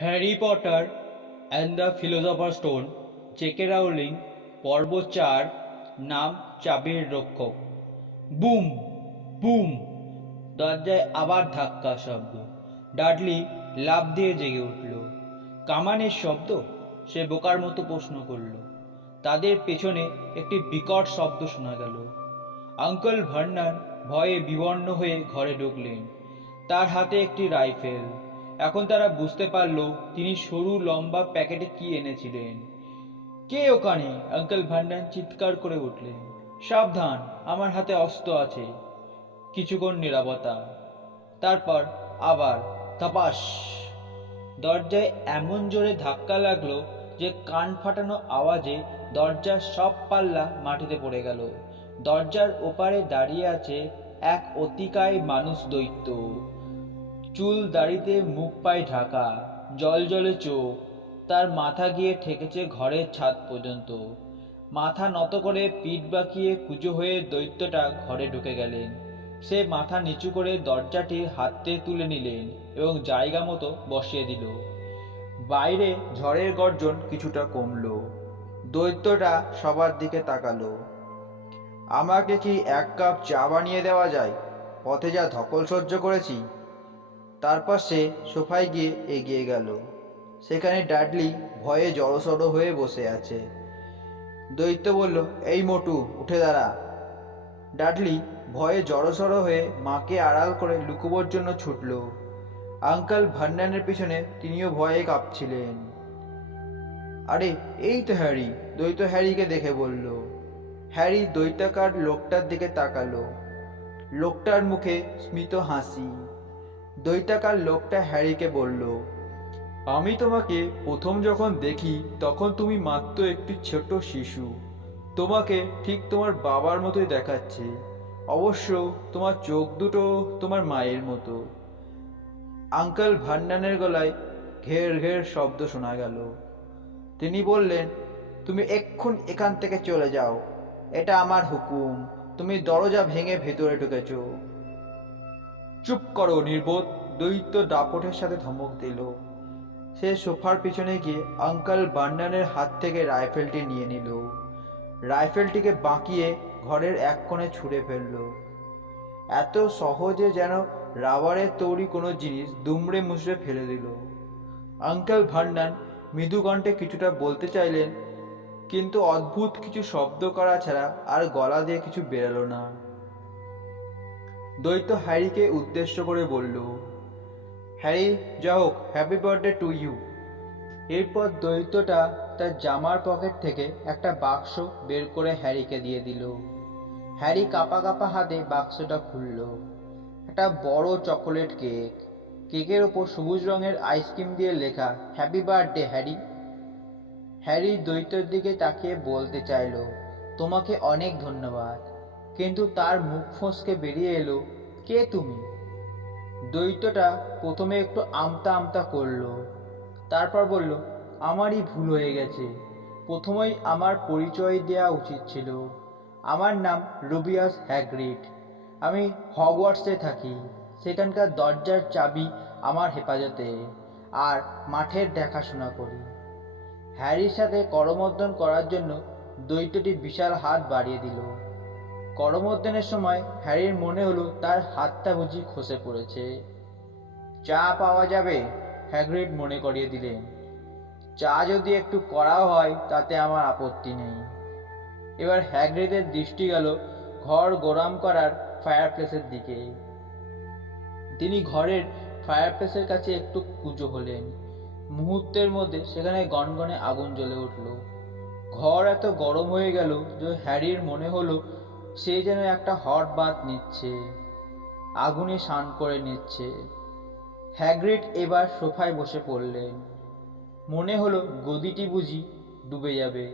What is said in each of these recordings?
Harry Potter and the philosopher stone, JK Rowling, পর্ব 4, নাম চাবির রক্ষক। বুম বুম, দরজায় আবার ধাক্কা শব্দ। ডাডলি লাফ দিয়ে জেগে উঠল। কামানের শব্দ? সে বোকার মতো প্রশ্ন করল। তাদের পেছনে একটি বিকট শব্দ শোনা গেল। আঙ্কেল ভার্নান ভয়ে বিবর্ণ হয়ে ঘরে ঢুকলেন। তার হাতে একটি রাইফেল। এখন তারা বুঝতে পারল তিনি সরু লম্বা প্যাকেটে কি এনেছিলেন। কে ওখানে? আঙ্কেল ভার্নান চিৎকার করে উঠলেন। সাবধান, আমার হাতে অস্ত্র আছে। কিছুক্ষণ নীরবতা, তারপর আবার ধপাস। দরজায় এমন জোরে ধাক্কা লাগলো যে কান ফাটানো আওয়াজে দরজার সব পাল্লা মাটিতে পড়ে গেল। দরজার ওপারে দাঁড়িয়ে আছে এক অতিকায় মানুষ দৈত্য। চুল দাড়িতে মুখ পায়ে ঢাকা, জলজলে চোখ। তার মাথা গিয়ে ঠেকেছে ঘরের ছাদ পর্যন্ত। মাথা নত করে পিঠ বাঁকিয়ে কুঁজো হয়ে দৈত্যটা ঘরে ঢুকে গেলেন। সে মাথা নিচু করে দরজাটি হাতে তুলে নিলেন এবং জায়গা মতো বসিয়ে দিল। বাইরে ঝড়ের গর্জন কিছুটা কমল। দৈত্যটা সবার দিকে তাকালো। আমাকে কি 1 কাপ চা বানিয়ে দেওয়া যায়? পথে যা ধকল সহ্য করেছি। তারপর সে সোফায় গিয়ে এগিয়ে গেল। সেখানে ডাডলি ভয়ে জড়সড় হয়ে বসে আছে। দৈত্য বলল, এই মোটু, উঠে দাঁড়া। ডাডলি ভয়ে জড়সড় হয়ে মাকে আড়াল করে লুকোবার জন্য ছুটল। আঙ্কেল ভার্নানের পিছনে তিনিও ভয়ে কাঁপছিলেন। আরে, এই তো হ্যারি, দৈত্য হ্যারিকে দেখে বলল। হ্যারি দৈত্যাকার লোকটার দিকে তাকালো। লোকটার মুখে স্মিত হাসি। দৈত্যাকার লোকটা হ্যারিকে বলল, আমি তোমাকে প্রথম যখন দেখি তখন তুমি মাত্র একটি ছোট শিশু। তোমাকে ঠিক তোমার বাবার মতোই দেখাচ্ছে। অবশ্য তোমার চোখ দুটো তোমার মায়ের মতো। আঙ্কেল ভার্নানের গলায় ঘের ঘের শব্দ শোনা গেল। তিনি বললেন, তুমি এক্ষুন এখান থেকে চলে যাও। এটা আমার হুকুম। তুমি দরজা ভেঙে ভেতরে ঢুকেছ। চুপ করো নির্বোধ, দৈত্য দাপটের সাথে ধমক দিল। সে সোফার পিছনে গিয়ে আঙ্কেল ভার্নানের হাত থেকে রাইফেলটি নিয়ে নিল। রাইফেলটিকে বাঁকিয়ে ঘরের এক কোণে ছুঁড়ে ফেলল। এত সহজে যেন রাবারের তৈরি কোনো জিনিস দুমড়ে মুচড়ে ফেলে দিল। আঙ্কেল ভার্নান মৃদু কণ্ঠে কিছুটা বলতে চাইলেন, কিন্তু অদ্ভুত কিছু শব্দ করা ছাড়া আর গলা দিয়ে কিছু বেরোলো না। দৈত্য হ্যারিকে উদ্দেশ্য করে বলল, হ্যারি, যা হোক, হ্যাপি বার্থডে টু ইউ। এরপর দৈত্যটা তার জামার পকেট থেকে একটা বাক্স বের করে হ্যারিকে দিয়ে দিল। হ্যারি কাঁপা কাঁপা হাতে বাক্সটা খুলল। একটা বড় চকোলেট কেক। কেকের ওপর সবুজ রঙের আইসক্রিম দিয়ে লেখা, হ্যাপি বার্থডে হ্যারি। হ্যারি দৈত্যের দিকে তাকিয়ে বলতে চাইল, তোমাকে অনেক ধন্যবাদ, কিন্তু তার মুখ ফসকে বেরিয়ে এলো, কে তুমি? দৈত্যটা প্রথমে একটু আমতা আমতা করল, তারপর বলল, আমারই ভুল হয়ে গেছে। প্রথমেই আমার পরিচয় দেওয়া উচিত ছিল। আমার নাম রুবিয়াস হ্যাগ্রিড। আমি হগওয়ার্টসে থাকি। সেখানকার দরজার চাবি আমার হেফাজতে, আর মাঠের দেখাশোনা করি। হ্যারির সাথে করমর্দন করার জন্য দৈত্যটি বিশাল হাত বাড়িয়ে দিল। করমর্দনের সময় হ্যারির মনে হলো তার হাতটা বুঝি খসে পড়েছে। চা পাওয়া যাবে? হ্যাগ্রিড মনে করিয়ে দিলেন। চা যদি একটু কড়াও হয় তাতে আমার আপত্তি নেই। এবার হ্যাগ্রিডের দৃষ্টি গেল ঘর গরম করার ফায়ারপ্লেসের দিকে। তিনি ঘরের ফায়ারপ্লেসের কাছে একটু কুঁজো হলেন। মুহূর্তের মধ্যে সেখানে গনগনে আগুন জ্বলে উঠল। ঘর এত গরম হয়ে গেল যে হ্যারির মনে হলো সে যেন একটা হট বাথ নিচ্ছে, আগুনে স্নান করে নিচ্ছে। হ্যাগ্রিড এবার সোফায় বসে পড়লেন। মনে হলো গদিটি বুঝি ডুবে যাবে।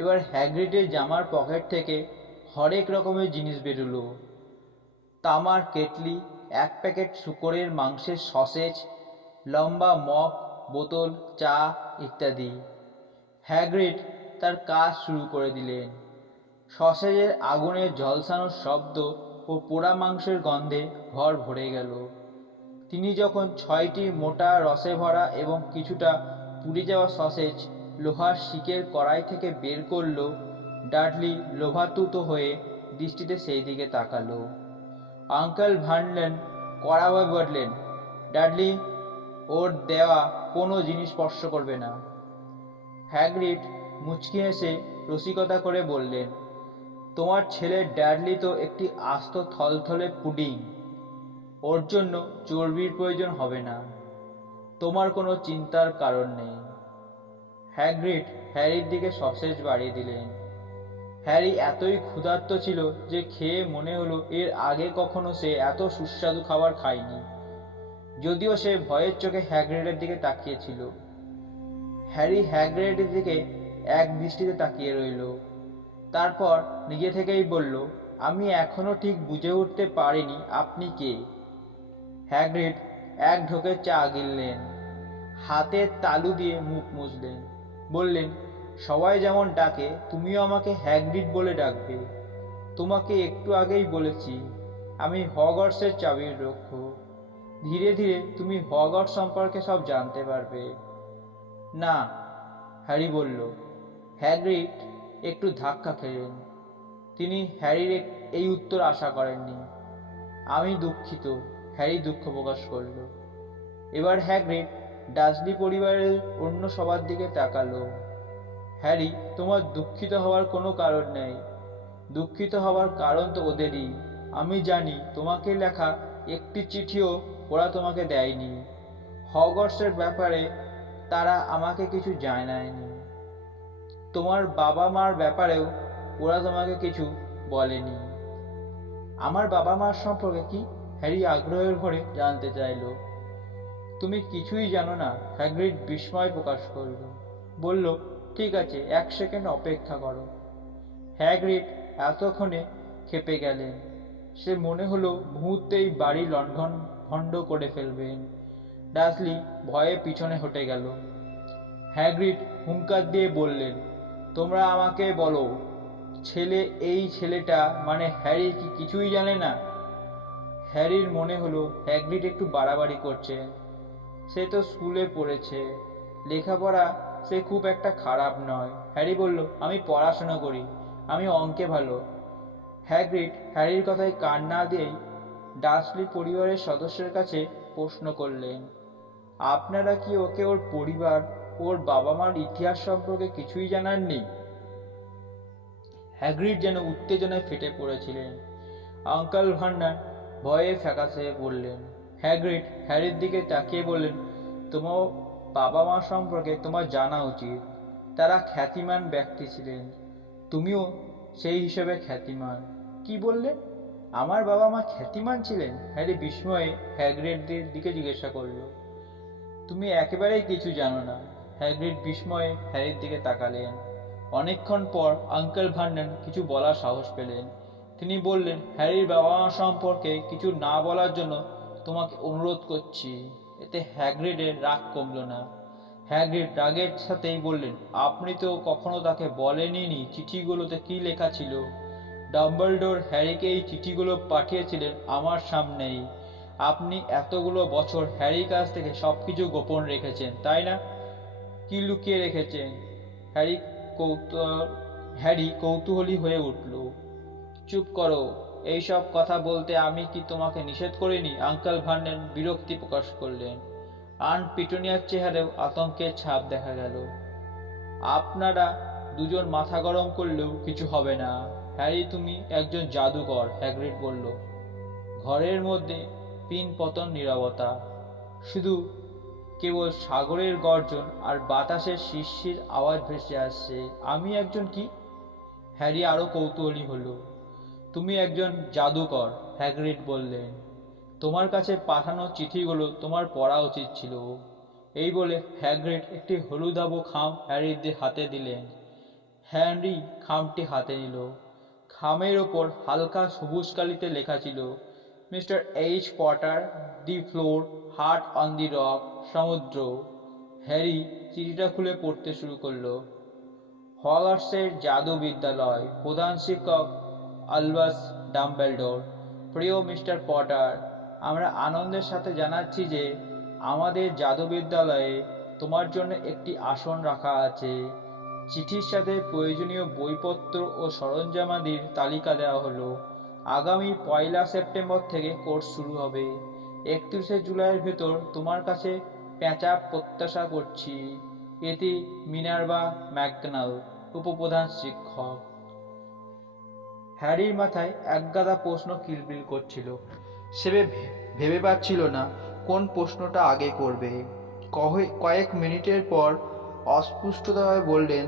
এবার হ্যাগ্রিডের জামার পকেট থেকে হরেক রকমের জিনিস বেরোলো। তামার কেটলি, 1 প্যাকেট শূকরের মাংসের সসেজ, লম্বা মগ, বোতল, চা ইত্যাদি। হ্যাগ্রিড তার কাজ শুরু করে দিলেন। সসেজের আগুনের ঝলসানোর শব্দ ও পোড়া মাংসের গন্ধে ঘর ভরে গেল। তিনি যখন 6টি মোটা রসে ভরা এবং কিছুটা পুড়ে যাওয়া সসেজ লোহার শিকের কড়াই থেকে বের করল, ডাডলি লোভাতুত হয়ে দৃষ্টিতে সেই দিকে তাকালো। আঙ্কেল ভার্নন কড়াভাবে বললেন, ডাডলি, ওর দেওয়া কোনো জিনিস স্পর্শ করবে না। হ্যাগ্রিড মুচকি হেসে রসিকতা করে বললেন, তোমার ছেলে ড্যাডলি তো একটি আস্ত থলথলে পুডিং, ওর জন্য চর্বির প্রয়োজন হবে না, তোমার কোনো চিন্তার কারণ নেই। হ্যাগ্রিড হ্যারির দিকে সসেজ বাড়িয়ে দিলেন। হ্যারি এতই ক্ষুধার্ত ছিল যে খেয়ে মনে হলো এর আগে কখনো সে এত সুস্বাদু খাবার খায়নি। যদিও সে ভয়ের চোখে হ্যাগ্রিডের দিকে তাকিয়েছিল। হ্যারি হ্যাগ্রিডের দিকে এক দৃষ্টিতে তাকিয়ে রইল। তারপর নিজে থেকেই বলল, আমি এখনো ঠিক বুঝে উঠতে পারিনি আপনি কে। হ্যাগ্রিড এক ঢোকে চা গিললেন, হাতের তালু দিয়ে মুখ মুছলেন, বললেন, সবাই যেমন ডাকে তুমিও আমাকে হ্যাগ্রিড বলে ডাকবে। তোমাকে একটু আগেই বলেছি আমি হগওয়ার্টসের চাবির রক্ষক। ধীরে ধীরে তুমি হগওয়ার্টস সম্পর্কে সব জানতে পারবে। না, হ্যারি বলল। হ্যাগ্রিড একটু ধাক্কা খেলেন। তিনি হ্যারির এই উত্তর আশা করেননি। আমি দুঃখিত, হ্যারি দুঃখ প্রকাশ করল। এবার হ্যাগ্রিড ডার্সলি পরিবারের অন্য সবার দিকে তাকালো। হ্যারি, তোমার দুঃখিত হওয়ার কোনো কারণ নেই। দুঃখিত হওয়ার কারণ তো ওদেরই। আমি জানি তোমাকে লেখা একটি চিঠিও ওরা তোমাকে দেয়নি। হগওয়ার্টসের ব্যাপারে তারা আমাকে কিছু জানায়নি। তোমার বাবা মার ব্যাপারেও ওরা তোমাকে কিছু বলেনি। আমার বাবা মার সম্পর্কে কি? হ্যারি আগ্রহের ভরে জানতে চাইল। তুমি কিছুই জানো না, হ্যাগ্রিড বিস্ময় প্রকাশ করল। বলল, ঠিক আছে, 1 সেকেন্ড অপেক্ষা করো। হ্যাগ্রিড এতক্ষণে খেপে গেলেন। সে মনে হলো মুহূর্তেই বাড়ি লণ্ঠন ভণ্ড করে ফেলবেন। ডার্সলি ভয়ে পিছনে হটে গেল। হ্যাগ্রিড হুঙ্কার দিয়ে বললেন, তোমরা আমাকে বলো, এই ছেলেটা মানে হ্যারি কি কিছুই জানে না? হ্যারির মনে হলো হ্যাগ্রিড একটু বাড়াবাড়ি করছে। সে তো স্কুলে পড়েছে, লেখাপড়া সে খুব একটা খারাপ নয়। হ্যারি বলল, আমি পড়াশোনা করি, আমি অঙ্কে ভালো। হ্যাগ্রিড হ্যারির কথায় কান না দিয়েই ডার্সলি পরিবারের সদস্যের কাছে প্রশ্ন করলেন, আপনারা কি ওকে ওর পরিবার, ওর বাবা মার ইতিহাস সম্পর্কে কিছুই জানাননি? হ্যাগ্রিড যেন উত্তেজনায় ফেটে পড়েছিলেন। আঙ্কেল ভার্নন ভয়ে ফ্যাকাশে বললেন। হ্যাগ্রিড হ্যারির দিকে তাকিয়ে বললেন, তোমার বাবা মা সম্পর্কে তোমার জানা উচিত। তারা খ্যাতিমান ব্যক্তি ছিলেন, তুমিও সেই হিসেবে খ্যাতিমান। কি বললে? আমার বাবা মা খ্যাতিমান ছিলেন? হ্যারি বিস্ময়ে হ্যাগ্রিডের দিকে জিজ্ঞাসা করল। তুমি একেবারেই কিছু জানো না। হ্যাগ্রিড বিস্ময়ে হ্যারির দিকে তাকালেন। অনেকক্ষণ পর আঙ্কেল ভার্নন কিছু বলার সাহস পেলেন। তিনি বললেন, হ্যারির বাবা মা সম্পর্কে কিছু না বলার জন্য তোমাকে অনুরোধ করছি। এতে হ্যাগ্রিডের রাগ কমল না। হ্যাগ্রিড রাগের সাথেই বললেন, আপনি তো কখনো তাকে বলেননি চিঠিগুলোতে কি লেখা ছিল। ডাম্বলডোর হ্যারিকে এই চিঠিগুলো পাঠিয়েছিলেন আমার সামনেই। আপনি এতগুলো বছর হ্যারির কাছ থেকে সবকিছু গোপন রেখেছেন, তাই না? কি লুকিয়ে রেখেছেন? হ্যারি কৌতূহলী হয়ে উঠল। চুপ করো, এইসব কথা বলতে আমি কি তোমাকে নিষেধ করিনি? আঙ্কেল ভার্নন বিরক্তি প্রকাশ করলেন। আন্ট পিটুনিয়ার চেহারায় আতঙ্কের ছাপ দেখা গেল। আপনারা দুজন মাথা গরম করলেও কিছু হবে না। হ্যারি, তুমি একজন জাদুকর, হ্যাগ্রিড বলল। ঘরের মধ্যে পিনপতন নীরবতা, শুধু কেবল সাগরের গর্জন আর বাতাসের শিরশির আওয়াজ ভেসে আসছে। আমি একজন কি? হ্যারি আরো কৌতূহলী হলো। তুমি একজন জাদুকর, হ্যাগ্রিড বললেন। তোমার কাছে পাঠানো চিঠিগুলো তোমার পড়া উচিত ছিল। এই বলে হ্যাগ্রিড একটি হলুদাভ খাম হ্যারির হাতে দিলেন। হ্যারি খামটি হাতে নিল। খামের ওপর হালকা সবুজ কালিতে লেখা ছিল, mister H Potter, the floor, heart on the rock, সমুদ্র। হ্যারি চিঠিটা খুলে পড়তে শুরু করলো। হগওয়ার্টসের জাদু বিদ্যালয়, প্রধান শিক্ষক আলবাস ডাম্বেলডোর। প্রিয় মিস্টার পটার, আমরা আনন্দের সাথে জানাচ্ছি যে আমাদের জাদুবিদ্যালয়ে তোমার জন্য একটি আসন রাখা আছে। চিঠির সাথে প্রয়োজনীয় বইপত্র ও সরঞ্জামাদির তালিকা দেওয়া হলো। আগামী 1 সেপ্টেম্বর থেকে কোর্স শুরু হবে। 31 জুলাইয়ের ভেতর তোমার কাছে পেঁচা প্রত্যাশা করছি। এটি মিনার্ভা ম্যাকগানাল, উপপ্রধান শিক্ষক। হ্যারির মাথায় একগাদা প্রশ্ন কিলবিল করছিল। সে ভেবে পাচ্ছিল না কোন প্রশ্নটা আগে করবে। কয়েক মিনিটের পর অস্পষ্টভাবে বললেন,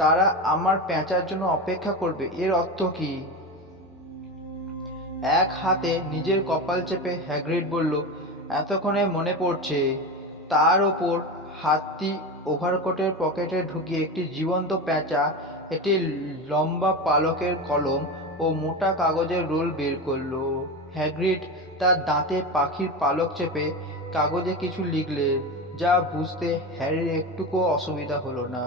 তারা আমার পেঁচার জন্য অপেক্ষা করবে, এর অর্থ কি? এক হাতে নিজের কপাল চেপে হ্যাগ্রিড বলল, এতক্ষণে মনে পড়ছে। তার ওপর হাতটি ওভারকোটের পকেটে ঢুকিয়ে একটি জীবন্ত পেঁচা, একটি লম্বা পালকের কলম ও মোটা কাগজের রোল বের করলো। হ্যাগ্রিড তার দাঁতে পাখির পালক চেপে কাগজে কিছু লিখলেন, যা বুঝতে হ্যারির একটুকুও অসুবিধা হলো না।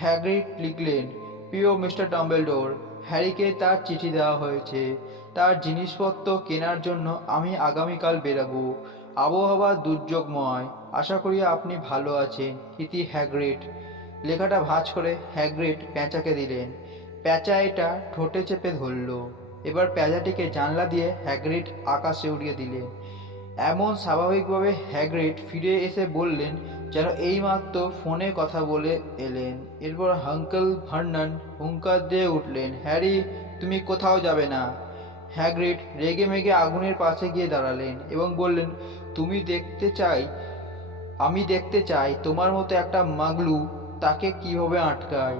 হ্যাগ্রিড লিখলেন, প্রিয় মিস্টার ডাম্বেলডোর, হ্যারিকে তার চিঠি দেওয়া হয়েছে। তার জিনিসপত্র কেনার জন্য আমি আগামীকাল বেরাবো। আবহাওয়া দুর্যোগময়। আশা করি আপনি ভালো আছেন। ইতি হ্যাগ্রিড। লেখাটা ভাঁজ করে হ্যাগ্রিড পেঁচাকে দিলেন। পেঁচা এটা ঠোঁটে চেপে ধরল। এবার পেঁচাটিকে জানলা দিয়ে হ্যাগ্রিড আকাশে উড়িয়ে দিলেন। এমন স্বাভাবিকভাবে হ্যাগ্রিড ফিরে এসে বললেন যেন এইমাত্র ফোনে কথা বলে এলেন। এরপর আঙ্কেল ভার্নন হুঙ্কার দিয়ে উঠলেন, হ্যারি, তুমি কোথাও যাবে না। হ্যাগ্রিড রেগে মেগে আগুনের পাশে গিয়ে দাঁড়ালেন এবং বললেন, আমি দেখতে চাই তোমার মতো একটা মাগলু তাকে কিভাবে আটকায়।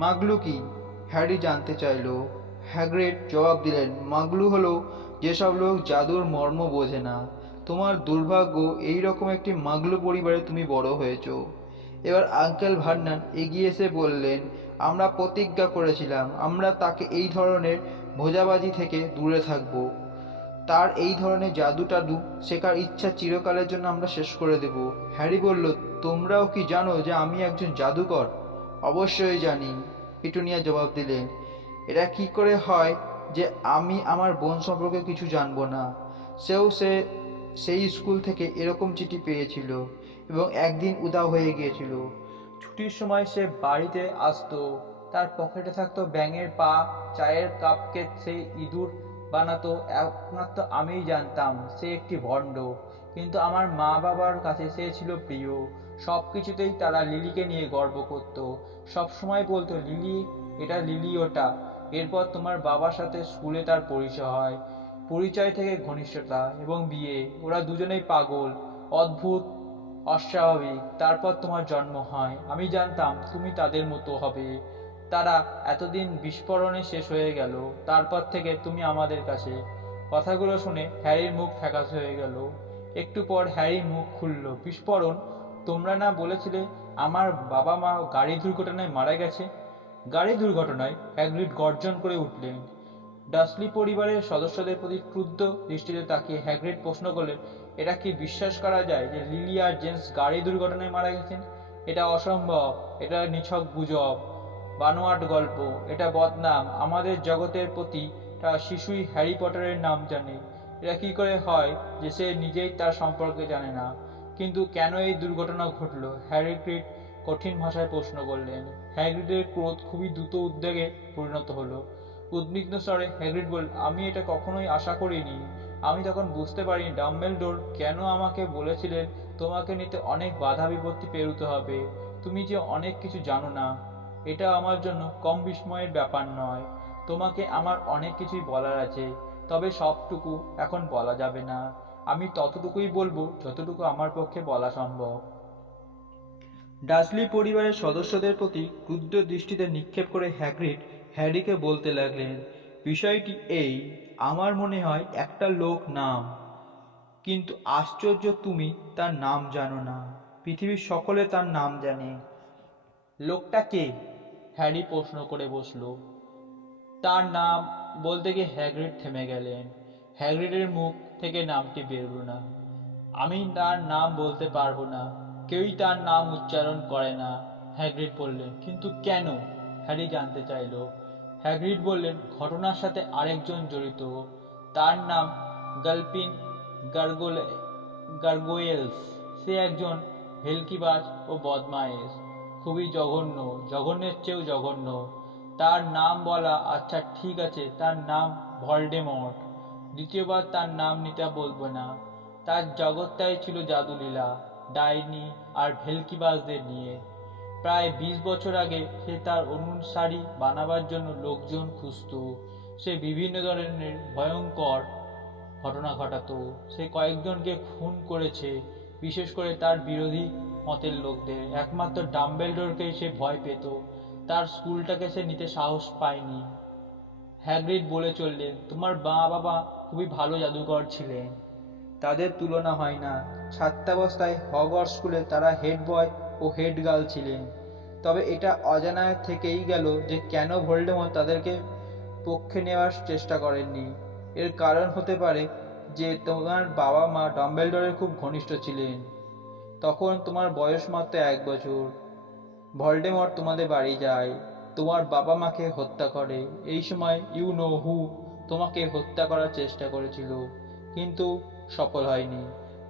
মাগলু কি? হ্যারি জানতে চাইল। হ্যাগ্রিড জবাব দিলেন, মাগলু হলো যেসব লোক জাদুর মর্ম বোঝে না। তোমার দুর্ভাগ্য, এই রকম একটি মাগলু পরিবারে তুমি বড় হয়েছ। এবার আঙ্কেল ভার্নন এগিয়ে এসে বললেন, আমরা প্রতিজ্ঞা করেছিলাম আমরা তাকে এই ধরনের ভোজাবাজি থেকে দূরে থাকব। তার এই ধরনের জাদু টাদু শেখার ইচ্ছা চিরকালের জন্য আমরা শেষ করে দেব। হ্যারি বলল, তোমরাও কি জানো যে আমি একজন জাদুকর? অবশ্যই জানি, পিটুনিয়া জবাব দিলেন। এটা কি করে হয় যে আমি আমার বোন সম্পর্কে কিছু জানবো না? সেই স্কুল থেকে এরকম চিঠি পেয়েছিল এবং একদিন উধাও হয়ে গিয়েছিল। ছুটির সময় সে বাড়িতে আসতো। তার পকেটে থাকতো ব্যাঙের পা, চায়ের কাপকে সে ইঁদুর বানাতো। একমাত্র আমিই জানতাম সে একটি ভণ্ড, কিন্তু আমার মা বাবার কাছে সে ছিল প্রিয়। সব কিছুতেই তারা লিলিকে নিয়ে গর্ব করত। সব সময় বলতো, লিলি এটা, লিলি ওটা। এরপর তোমার বাবার সাথে স্কুলে তার পরিচয় হয়। পরিচয় থেকে ঘনিষ্ঠতা এবং বিয়ে। ওরা দুজনেই পাগল, অদ্ভুত, অস্বাভাবিক। তারপর তোমার জন্ম হয়। আমি জানতাম তুমি তাদের মতো হবে। তারা এতদিন বিস্ফোরণে শেষ হয়ে গেল। তারপর থেকে তুমি আমাদের কাছে। কথাগুলো শুনে হ্যারির মুখ ফ্যাকাশে হয়ে গেল। একটু পর হ্যারি মুখ খুলল। বিস্ফোরণ? তোমরা না বলেছিলে আমার বাবা মা গাড়ি দুর্ঘটনায় মারা গেছে? গাড়ি দুর্ঘটনায়? হ্যাগ্রিড গর্জন করে উঠলেন। ডার্সলি পরিবারের সদস্যদের প্রতি ক্রুদ্ধ দৃষ্টিতে তাকিয়ে হ্যাগ্রিড প্রশ্ন করলেন, এটা কি বিশ্বাস করা যায় যে লিলি আর জেমস গাড়ি দুর্ঘটনায় মারা গেছেন? এটা অসম্ভব। এটা নিছক গুজব, বানোয়াট গল্প। এটা বদনাম। আমাদের জগতের প্রতিটা শিশুই হ্যারি পটারের নাম জানে। এটা কি করে হয় যে সে নিজেই তার সম্পর্কে জানে না? কিন্তু কেন এই দুর্ঘটনা ঘটল? হ্যাগ্রিড কঠিন ভাষায় প্রশ্ন করলেন। হ্যাগ্রিডের ক্রোধ খুবই দ্রুত উদ্বেগে পরিণত হলো। উদ্বিগ্ন স্বরে হ্যাগ্রিড বলল, আমি এটা কখনোই আশা করিনি। আমি তখন বুঝতে পারিনি ডাম্বেলডোর কেন আমাকে বলেছিলেন তোমাকে নিতে অনেক বাধা বিপত্তি পেরোতে হবে। তুমি যে অনেক কিছু জানো না, এটা আমার জন্য কম বিস্ময়ের ব্যাপার নয়। তোমাকে আমার অনেক কিছুই বলার আছে, তবে সবটুকু এখন বলা যাবে না। আমি ততটুকুই বলবো যতটুকু আমার পক্ষে বলা সম্ভব। ডার্সলি পরিবারের সদস্যদের প্রতি ক্রুদ্ধ দৃষ্টিতে নিক্ষেপ করে হ্যাগ্রিড হ্যারিকে বলতে লাগলেন, বিষয়টি এই, আমার মনে হয় একটা লোক নাম, কিন্তু আশ্চর্য তুমি তার নাম জানো না। পৃথিবীর সকলে তার নাম জানে। লোকটা কে? হ্যারি প্রশ্ন করে বসল। তার নাম বলতে গিয়ে হ্যাগ্রিড থেমে গেলেন। হ্যাগ্রিডের মুখ থেকে নামটি বেরোল না। আমি তার নাম বলতে পারবো না। কেউই তার নাম উচ্চারণ করে না। হ্যাগ্রিড বললেন, কিন্তু কেন? হ্যারি জানতে চাইল। হ্যাগ্রিড বললেন, ঘটনার সাথে আরেকজন জড়িত। তার নাম গালপিন গার্গোয়েলস। সে একজন ভেলকিবাজ ও বদমাইশ, খুবই জঘন্য, জঘন্যের চেয়েও জঘন্য। তার নাম বলা, আচ্ছা ঠিক আছে, তার নাম ভলডেমর্ট। দ্বিতীয়বার তার নাম নিতে বলবো না। তার জগৎটাই ছিল জাদুলীলা, ডাইনি আর ভেলকিবাজদের নিয়ে। প্রায় 20 বছর আগে সে তার অনুসারী বানাবার জন্য লোকজন খুঁজত। সে বিভিন্ন ধরনের ভয়ঙ্কর ঘটনা ঘটাতো। সে কয়েকজনকে খুন করেছে, বিশেষ করে তার বিরোধী মতের লোকদের। একমাত্র ডাম্বেলডোরকেই সে ভয় পেত। তার স্কুলটাকে সে নিতে সাহস পায়নি। হ্যাগ্রিড বলে চললেন, তোমার মা বাবা খুবই ভালো জাদুকর ছিলেন, তাদের তুলনা হয় না। ছাত্রাবস্থায় হগওয়ার্টস স্কুলে তারা হেড বয় ও হেড গার্ল ছিলেন। তবে এটা অজানা থেকেই গেল যে কেন ভোল্ডেমর্ট তাদেরকে পক্ষে নেওয়ার চেষ্টা করেননি। এর কারণ হতে পারে যে তোমার বাবা মা ডাম্বেলডরের খুব ঘনিষ্ঠ ছিলেন। তখন তোমার বয়স মাত্র 1 বছর। ভলডেমর্ট তোমাদের বাড়ি যায়, তোমার বাবা মাকে হত্যা করে। এই সময় ইউ নো হু তোমাকে হত্যা করার চেষ্টা করেছিল, কিন্তু সফল হয়নি।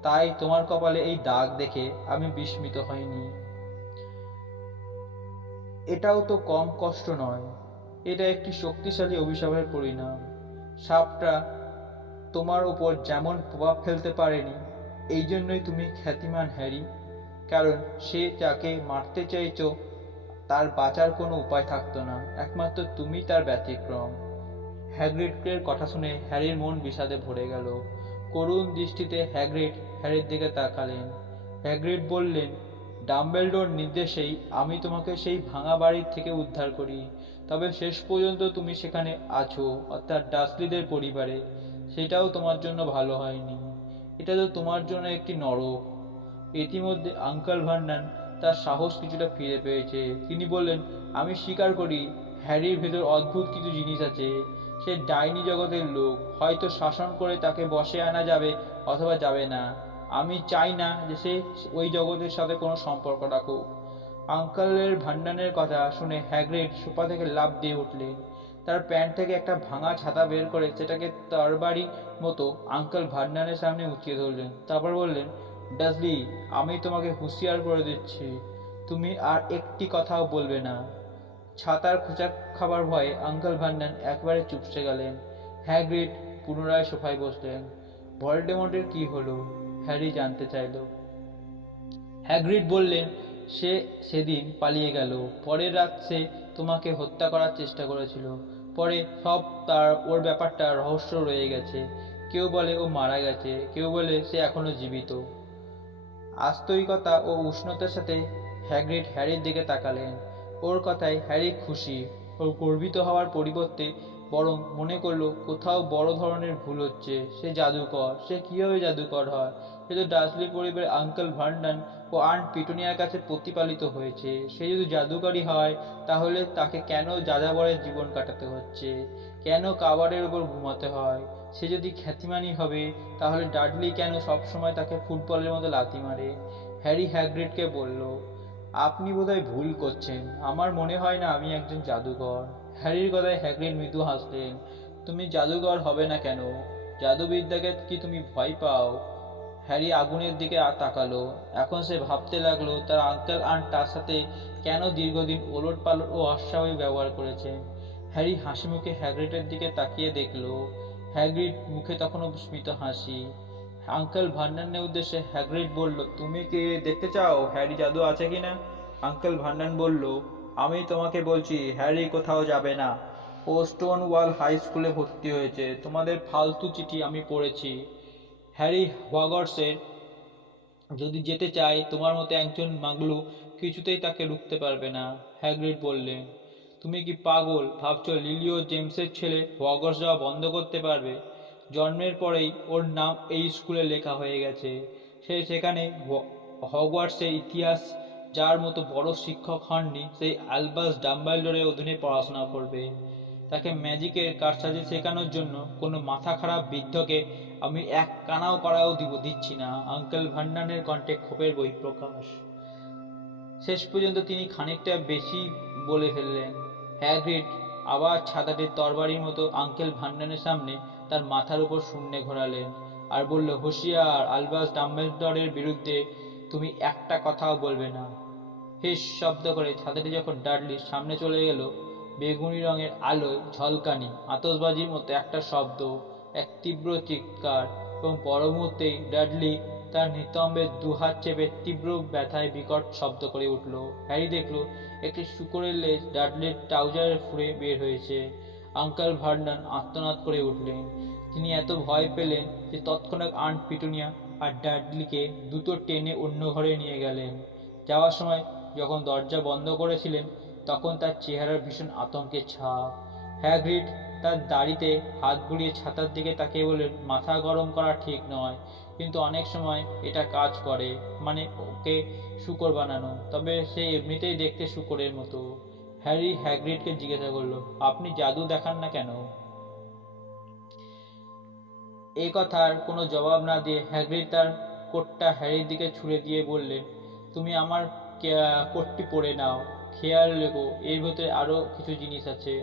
তাই তোমার কপালে এই দাগ দেখে আমি বিস্মিত হইনি। এটাও তো কম কষ্ট নয়। এটা একটি শক্তিশালী অভিশাপের পরিণাম। সাপটা তোমার উপর যেমন প্রভাব ফেলতে পারেনি, এই জন্যই তুমি খ্যাতিমান হ্যারি। কারণ সে যাকে মারতে চাইছো তার বাঁচার কোনো উপায় থাকতো না, একমাত্র তুমি তার ব্যতিক্রম। হ্যাগ্রিডের কথা শুনে হ্যারির মন বিষাদে ভরে গেল। করুণ দৃষ্টিতে হ্যাগ্রিড হ্যারির দিকে তাকালেন। হ্যাগ্রিড বললেন, ডাম্বেলডোর নির্দেশেই আমি তোমাকে সেই ভাঙা বাড়ির থেকে উদ্ধার করি। তবে শেষ পর্যন্ত তুমি সেখানে আছো, অর্থাৎ ডার্সলিদের পরিবারে। সেটাও তোমার জন্য ভালো হয়নি। এটা তো তোমার জন্য একটি নরক। ইতিমধ্যে আঙ্কেল ভার্নন তার সাহস কিছুটা ফিরে পেয়েছে। তিনি বললেন, আমি স্বীকার করি হ্যারির ভেতর অদ্ভুত কিছু জিনিস আছে। সে ডাইনি জগতের লোক। হয়তো শাসন করে তাকে বশে আনা যাবে অথবা যাবে না। আমি চাই না যে সে ওই জগতের সাথে কোনো সম্পর্ক রাখুক। আঙ্কেলের ভান্ডানের কথা শুনে হ্যাগ্রিড সোফা থেকে লাফ দিয়ে উঠলেন। তার প্যান্ট থেকে একটা ভাঙা ছাতা বের করে সেটাকে তরবারি মতো আঙ্কেল ভান্ডানের সামনে উঁচিয়ে ধরলেন। তারপর বললেন, ডাজলি, আমি তোমাকে হুঁশিয়ার করে দিচ্ছি, তুমি আর একটি কথাও বলবে না। ছাতার খোঁচা খাবার ভয়ে আঙ্কেল ভান্ডান একবারে চুপসে গেলেন। হ্যাগ্রিড পুনরায় সোফায় বসলেন। ভলডেমর্টের কি হলো? হ্যারি জানতে চাইল। হ্যাগ্রিড বললেন, সে সেদিন পালিয়ে গেল। পরের রাত সে তোমাকে হত্যা করার চেষ্টা করেছিল। পরে সব ওর ব্যাপারটা রহস্য রয়ে গেছে। কেউ বলে ও মারা গেছে, কেউ বলে সে এখনো জীবিত। আস্তরিকতা ও উষ্ণতার সাথে হ্যাগ্রিড হ্যারির দিকে তাকালেন। ওর কথায় হ্যারি খুশি। ওর গর্বিত হওয়ার পরিবর্তে বরং মনে করলো কোথাও বড় ধরনের ভুল হচ্ছে। সে জাদুকর, সে কিভাবে জাদুকর হয়? সে তো ডার্সলি পরিবারের আঙ্কেল ভার্নন ও আন্ট পিটুনিয়ার কাছে প্রতিপালিত হয়েছে। সে যদি জাদুকরই হয়, তাহলে তাকে কেন যাযাবরের জীবন কাটাতে হচ্ছে? কেন কাবারের উপর ঘুমাতে হয়? সে যদি খ্যাতিমানী হবে, তাহলে ডাডলি কেন সবসময় তাকে ফুটবলের মতো লাথি মারে? হ্যারি হ্যাগ্রিডকে বলল, আপনি বোধহয় ভুল করছেন। আমার মনে হয় না আমি একজন জাদুকর। হ্যারির কথায় হ্যাগ্রিড মৃদু হাসলেন। তুমি জাদুকর হবে না কেন? জাদুবিদ্যাকে কি তুমি ভয় পাও? হ্যারি আগুনের দিকে তাকালো। এখন সে ভাবতে লাগলো তার আঙ্কেল আন্ট তার সাথে কেন দীর্ঘদিন ওলটপালট ও অস্বাভাবিক ব্যবহার করেছেন। হ্যারি হাসি মুখে হ্যাগ্রিডের দিকে তাকিয়ে দেখল। হ্যাগ্রিড মুখে তখনও স্মিত হাসি। আঙ্কেল ভার্ননের উদ্দেশ্যে হ্যাগ্রিড বলল, তুমি কি দেখতে চাও হ্যারি জাদু আছে কিনা? আঙ্কেল ভার্নন বলল, আমি তোমাকে বলছি হ্যারি কোথাও যাবে না। ও স্টোন ওয়াল হাই স্কুলে ভর্তি হয়েছে। তোমাদের ফালতু চিঠি আমি পড়েছি। হ্যারি হগওয়ার্টসের যদি যেতে চায়, তোমার মতো একজন মাগলু কিছুতেই তাকে রুখতে পারবে না। হ্যাগ্রিড বললেন, তুমি কি পাগল? ভাবছো লিলিও জেমসের ছেলে হগওয়ার্টস যাওয়া বন্ধ করতে পারবে? জন্মের পরেই ওর নাম এই স্কুলে লেখা হয়ে গেছে। সে সেখানে হগওয়ার্টসের ইতিহাস যার মতো বড় শিক্ষক হননি, সেই আলবাস ডাম্বেলডোরের অধীনে পড়াশোনা করবে। তাকে ম্যাজিকের কারসাজি শেখানোর জন্য কোনো মাথা খারাপ বৃদ্ধকে আমি এক কানাও করাও দিচ্ছি না। আঙ্কেল ভান্ডানের কণ্ঠে ক্ষোভের বহিঃপ্রকাশ। শেষ পর্যন্ত তিনি খানিকটা বেশি বলে ফেললেন। হ্যাগ্রিড আবার ছাতাটির তরবারির মতো আঙ্কেল ভান্ডানের সামনে তার মাথার উপর শূন্যে ঘোরালেন। আর বলল, হুঁশিয়ার, আলবাস ডাম্বেলডরের বিরুদ্ধে তুমি একটা কথাও বলবে না। হিস শব্দ করে ছাতাটি যখন ডাডলির সামনে চলে গেল, বেগুনি রঙের আলোয় ঝলকানি, আতশবাজির মতো একটা শব্দ, এক তীব্র চিৎকার, এবং পর মুহূর্তেই ডাডলি তার নিতম্বের দুহাত চেপে তীব্র ব্যথায় বিকট শব্দ করে উঠল। হ্যারি দেখল একটি শূকরের লেজ ডাডলির ট্রাউজারের ফুঁড়ে বের হয়েছে। আঙ্কেল ভার্নন আর্তনাদ করে উঠলেন। তিনি এত ভয় পেলেন যে তৎক্ষণাৎ আন্ট পিটুনিয়া আর ডাডলিকে দ্রুত টেনে অন্য ঘরে নিয়ে গেলেন। যাওয়ার সময় যখন দরজা বন্ধ করেছিলেন, তখন তার চেহারার ভীষণ আতঙ্কের ছাপ। হ্যাগ্রিড তার দাড়িতে হাত বুলিয়ে ছাতার দিকে তাকিয়ে বললেন, মাথা গরম করা ঠিক নয়, কিন্তু অনেক সময় এটা কাজ করে, মানে ওকে শূকর বানানো। তবে সে এমনিতেই দেখতে শূকরের মতো। হ্যারি হ্যাগ্রিডকে জিজ্ঞাসা করলো, আপনি জাদু দেখান না কেন? এই কথার কোনো জবাব না দিয়ে হ্যাগ্রিড তার কোটটা হ্যারির দিকে ছুঁড়ে দিয়ে বললেন, তুমি আমার কোটটি পরে নাও। খেয়াল রেখো, এর ভেতরে আরো কিছু জিনিস আছে।